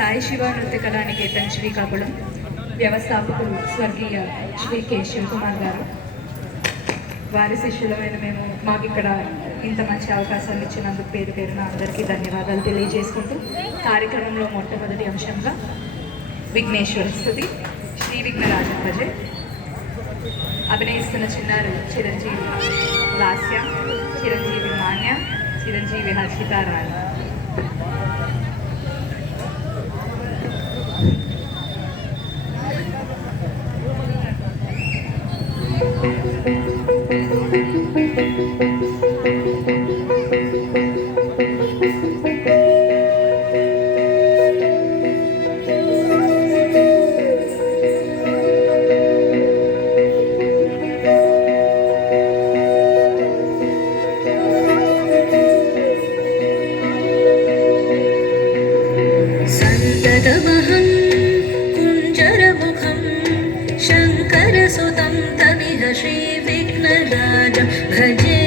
సాయి శివ నృత్య కళానికేతన్ శ్రీకాకుళం వ్యవస్థాపకులు స్వర్గీయ శ్రీ కె శివకుమార్ గారు. వారి శిష్యులమైన మేము మాకు ఇక్కడ ఇంత మంచి అవకాశాలు ఇచ్చినందుకు పేరు పేరున అందరికీ ధన్యవాదాలు తెలియజేసుకుంటూ కార్యక్రమంలో మొట్టమొదటి అంశంగా విఘ్నేశ్వర స్తుతి శ్రీ విఘ్నరాజ భజే అభినయిస్తున్న చిన్నారు చిరంజీవి లాస్య, చిరంజీవి మాన్య, చిరంజీవి హర్షితారాణి. संततमहं कुञ्जरमुखं शङ्करसुतं तमिह श्रीविघ्नराजं भजे.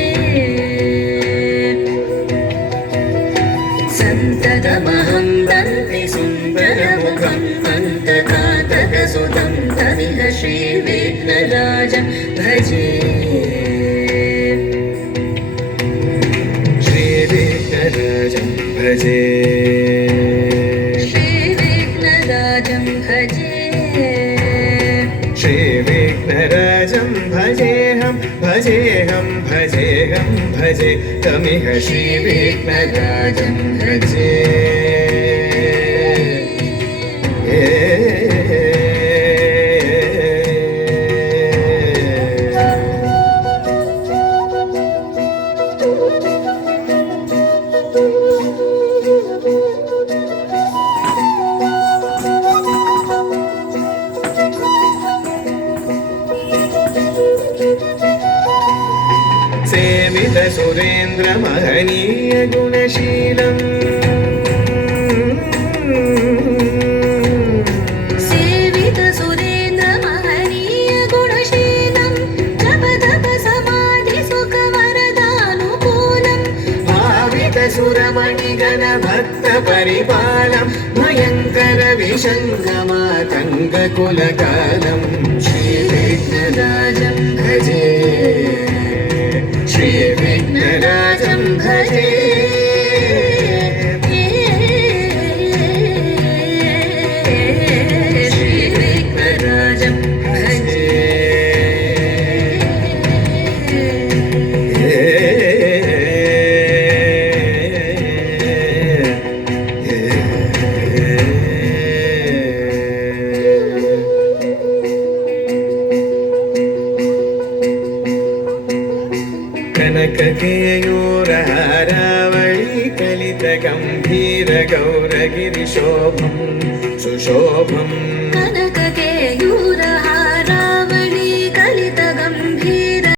संततमहं दन्तिसुन्दरमुखं मन्तकातकसुतं तमिह श्रीविघ्नराजं भजे. श्रीविघ्नराजं भजे, श्रीविघ्नराजं भजेऽहं भजेऽहं भजेऽहं भजे तमिह श्रीविघ्नराजं भजे. सेवित सुरेन्द्र महनीय गुणशीलम् सेवित सुरेन्द्र महनीय गुणशीलं जप तप समाधि सुख वरदानुकूलम् भावित सुरमणिगण भक्त परिपालं भयङ्कर विशङ्कमातङ्ग कुलकालम् श्रीविघ्नराजं भजे, श्रीविघ्नराजं भजे. श्रीविघ्नराजं भजे. कनककेयूरहारावळी कलितगम्भीर गौरगिरिशोभं सुशोभम्